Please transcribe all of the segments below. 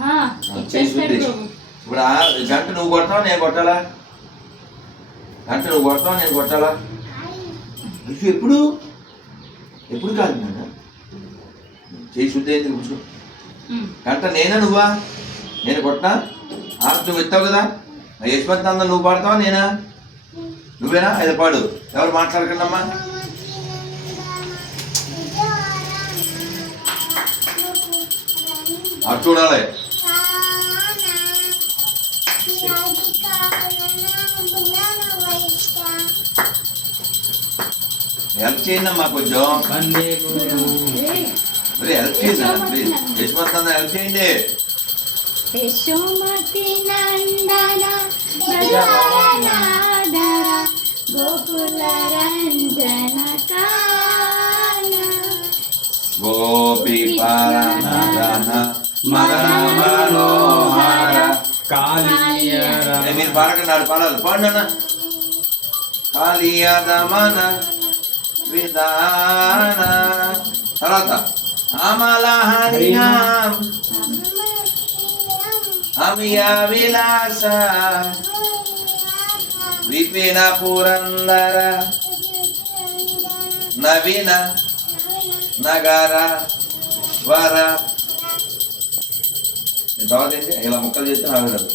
ఆ, ప్రభు ఇప్పుడు ఆ గంట నువ్వు కొడతావా నేను కొట్టాలా? గంట నువ్వు కొడతావా నేను కొట్టాలా? ఇది ఎప్పుడు? ఎప్పుడు కాదు నాన్న. చేయి శుద్ధి అయింది కూర్చో. గంట నేనా నువ్వా? నేను ఆర్ట్ నువ్వు ఎత్తావు కదా? ఆ యశ్వంత్ అందం నువ్వు పాడతావా నేనా? నువ్వేనా? అయితే పాడు. ఎవరు మాట్లాడకండి అటు చూడాలి. హెల్ప్ చేయండి అమ్మా కొంచెం. మరి హెల్ప్ చేయండి యశ్వంత్ అన్న హెల్ప్ చేయండి. యశోమతి నందన గోకుల రంజన గోపి పారనాదన మదన మనోహర కాళీయర ఏ, మీరు పాడకండి ఆడు పాడాలి పాడు అన్న కాళీయదమన విధాన తర్వాత అమల హరినాం అమియ విలాస విపిన పురందర నవీన నగర వర తర్వాత ఏంటి? ఇలా ముక్కలు చేస్తే నాకు రాదు.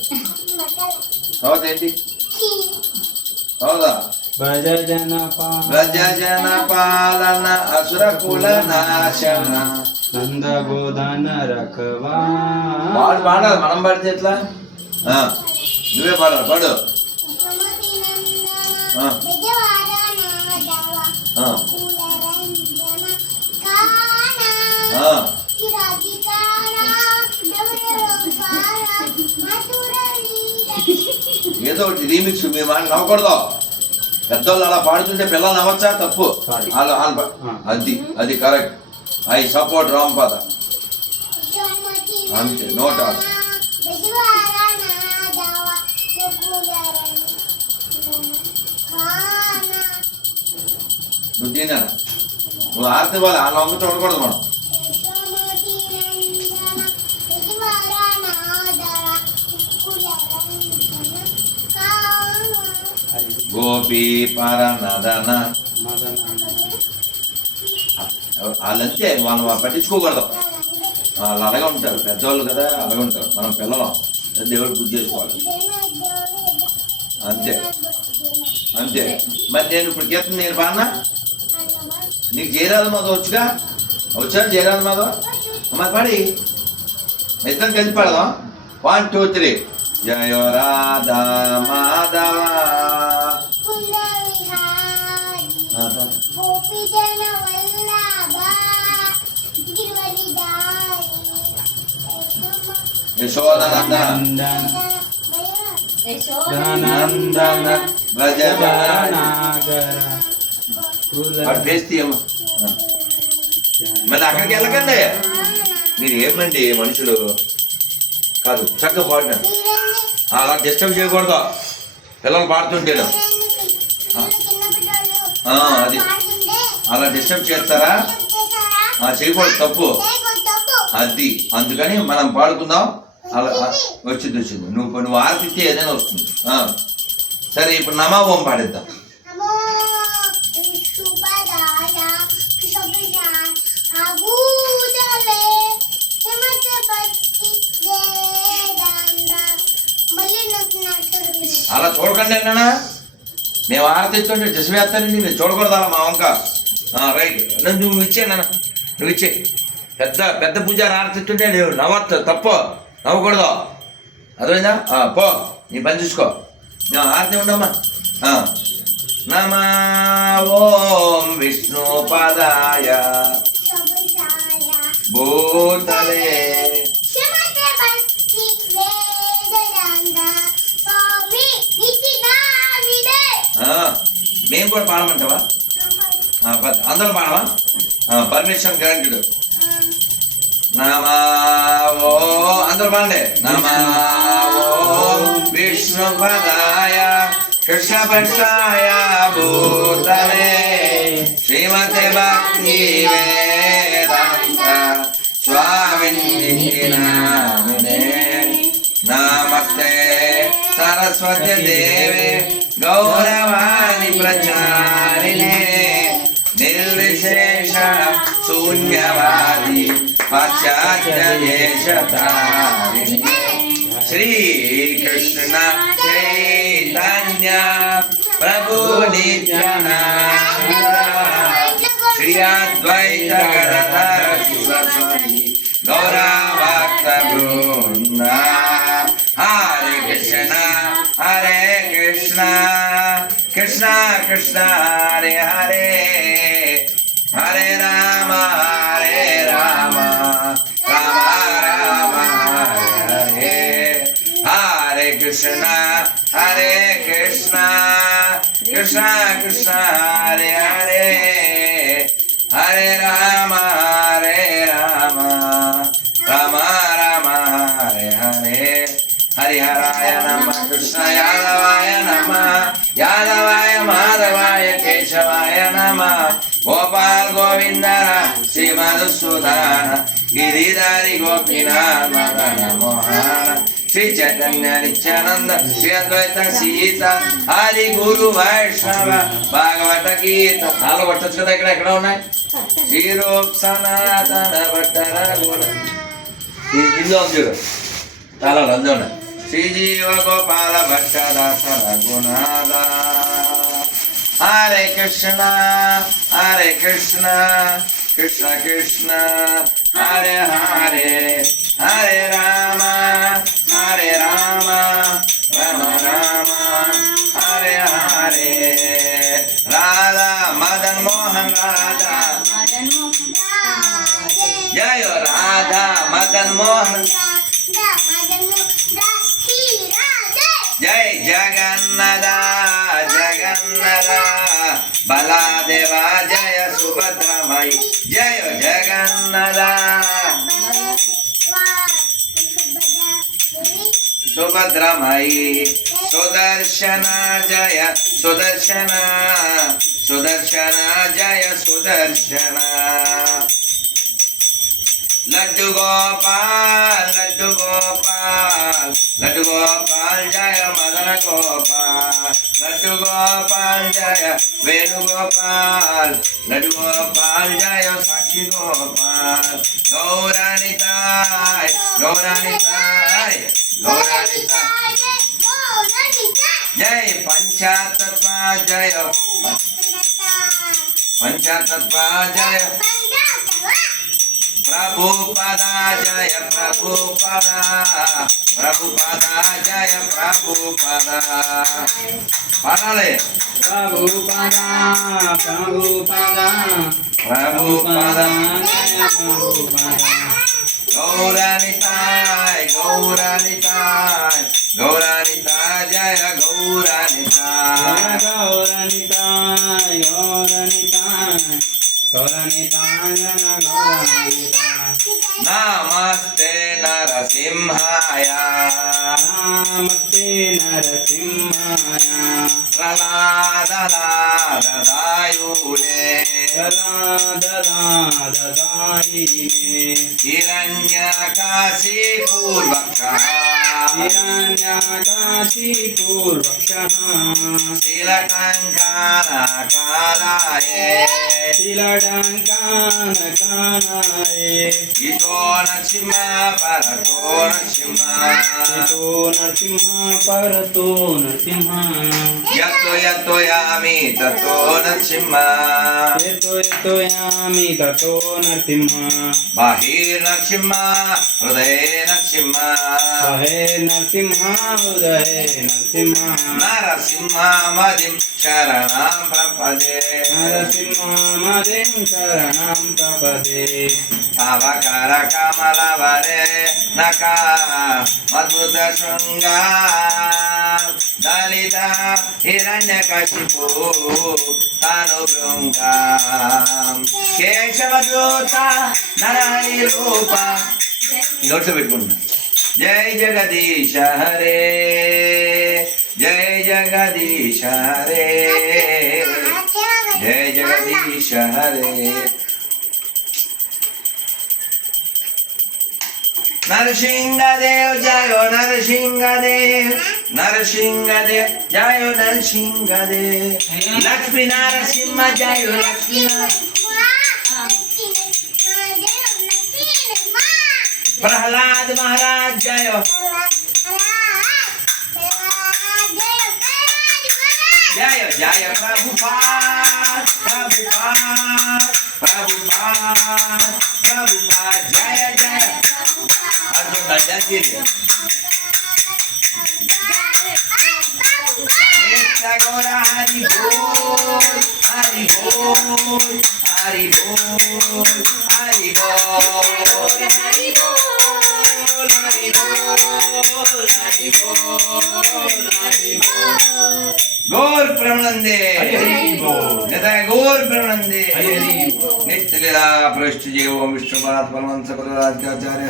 తర్వాత ఏంటి? అవుదా భజ జన ప్రజ జన పాలన అసుర కుల నాశన. నంద గోధన రఖవా పాడు పాడాలి. మనం పాడితే ఎట్లా? నువ్వే పాడాలి. పాడు. ఆ, ఏదో ఒకటి రీమిక్స్ మీ మాట నవ్వకూడదు. పెద్దోళ్ళు అలా పాడుతుంటే పిల్లలు నవ్వచ్చా? తప్పు. అది అది కరెక్ట్ ఐ సపోర్ట్ రాంపద అంతే, no doubt. నువ్వు తినా నువ్వు ఆడితే వాళ్ళు వాళ్ళ వంక చూడకూడదు మనం. గోపీ పర వాళ్ళంతే మనం పట్టించుకోకూడదు. వాళ్ళు అలాగే ఉంటారు. పెద్దవాళ్ళు కదా అలాగే ఉంటారు. మనం పిల్లలం. దేవుడు పూజ చేసుకోవాలి. అంతే. అంతే. మరి నేను ఇప్పుడు కీర్తన నేను బాగా నీకు జయరాధ మాధవ్ వచ్చుగా? వచ్చా జయరాధ మాధవ్? మరి పాడి. ఇద్దరం కలిసి పాడదాం. వన్ టూ త్రీ జయ రాధా మాధవ. యశోదనంద నందన యశోద నందన వ్రజ నాగర కుల వాడు ఫేస్ తీయమ్మ మళ్ళీ అక్కడికి వెళ్ళకండి. మీరు ఏమండి మనుషులు? కాదు చక్కగా పాడిన అలా డిస్టర్బ్ చేయకూడదు. పిల్లలు పాడుతుంటేను. అది. అలా డిస్టర్బ్ చేస్తారా? చేయకూడదు తప్పు. అది. అందుకని మనం పాడుకుందాం. అలా వచ్చింది వచ్చింది. నువ్వు నువ్వు ఆర్తిస్తే ఏదైనా వస్తుంది. సరే ఇప్పుడు నమా ఓం పాడిద్దాం. అలా చూడకండి అన్నా మేము ఆరతిస్తుంటే జసవేస్తానండి మీరు చూడకూడదు అలా మా వంక? రైట్. నన్ను నువ్వు ఇచ్చే నాన్న నువ్వు ఇచ్చే. పెద్ద పెద్ద పూజారి ఆరతిస్తుంటే నువ్వు నవ్వద్దు తప్ప? నవ్వకూడదు అర్థమైందా? పో. నీ పని చూసుకో. ఆ, ఆరతి ఉండమ్మా. నమ నమా ఓం విష్ణు పదాయ. భూతలే. మేము కూడా పాడమంటావా? ఆ, అందరూ పాడవా? పర్మిషన్ గ్రాంటెడ్ నమావో అందరూ బాండే నమావో విష్ణు పదాయ కృష్ణ పక్షాయ భూతలే శ్రీమతి భక్తి వేదాంత స్వామిని నమస్తే. సరస్వతి దేవి గౌరవాణి ప్రచారిణే నిర్విశేష శూన్యవాది శ్రీకృష్ణ చైతన్య ప్రభు శ్రీ అద్వైత గౌరవాక్త బృంద హరే కృష్ణ హరే కృష్ణ కృష్ణ కృష్ణ హరే హరే హరే రామ. కృష్ణ హరే కృష్ణ కృష్ణ కృష్ణ హరే హరే హరే రామ హరే రామ రామ రామ హరే హరే హరిహరాయ నమ కృష్ణ యాదవాయ నమ యాదవాయ మాధవాయ కేశవాయ నమ గోపాల్ గోవిందన శ్రీ మధుసూదన గిరిధారి గోపినాథ మదన మోహన విచరణ్యానిత్యానంద శ్రీ అద్వైత సీత హరి గురు వైష్ణవ భాగవత గీత నాలుగు పట్టచ్చు కదా ఇక్కడ ఎక్కడ ఉన్నాయి శ్రీరూప్ సనాతన భట్టర ఇందులో చూడు చాలా అందులో ఉన్నాయి శ్రీ జీవ గోపాల భట్టదాస రఘునాథ హరే कृष्णा हरे कृष्णा కృష్ణ కృష్ణ హరే హరే हरे रामा హరే రామ రామ రామ హరే హరే రాధా మదన్ మోహన్ రాధా జయ రాధా మదన్ మోహన్ జై జగన్నద జగన్నద బలాదేవ జయ సుభద్రమై జయ జగన్నద సుభద్రమయి సుదర్శన జయ సుదర్శన సుదర్శన జయ సుదర్శన లడ్డు గోపాల్ లడ్డు గోపాల్ లడ్డు గోపాల్ జయ మదన గోపాల్ లడ్డు గోపాల్ జయ వేణుగోపాల్ లడ్డు గోపాల్ జయ సాక్షి గోపాల్ గౌరాణితాయ్ గౌరాణితాయ్ గౌరాణితాయ్ జయ పంచాతత్వ జయ. పంచాతత్వ జయ. ప్రభుపద జయ ప్రభుపద. ప్రభుపద జయ ప్రభుపద. పాడాలి. ప్రభుపద ప్రభుపద. ప్రభుపద జయ ప్రభుపద. గౌరానితాయ్ గౌరానితాయ్ நரசிம்மாயூலே இரண்ய காசி பூர்வக்கா हिरण्यकाशीपूर्वक्षः शीलटङ्कारकालाये शीलटङ्कारकालाये इतो नरसिंहा परतो नरसिंहा इतो नरसिंहा परतो नरसिंहा यतो यतो यामि ततो नरसिंहा यतो यतो यामि ततो नरसिंहा बाहिर्नरसिंहा हृदये नरसिंहा నరసింహ సహే నరసింహ ఉదయ నరసింహ నరసింహ మదిం శరణం ప్రపదే నరసింహ మదిం శరణం ప్రపదే అవకర కమల వరే నక మధుత శృంగ దళిత హిరణ్య కశిపు తను భృంగ కేశవ దూత నరహరి రూప నోట్స్ పెట్టుకుంటున్నా. ஜெய் ஜெகதீஷ ஹரே ஜெய் ஜெகதீஷ ஹரே ஜெய் ஜெகதீஷ ஹரே நரசிங்கதேவ் ஜயோ நரசிங்கதேவ் நரசிங்கதேவ் ஜயோ நரசிங்கதேவ் லக்ஷ்மி நரசிம்ம ஜயோ லக்ஷ்மி प्रहलाद महाराज जय हो जय जय प्रभु प्रभु प्रभु प्रभु जय जय Hari bol, hari bol, hari bol, hari bol, hari bol. गौर प्रमनंदे गौर प्रमनंदे नित्य लीला पृष्ठ जीव विष्णुपाद परमंस पदाचार्य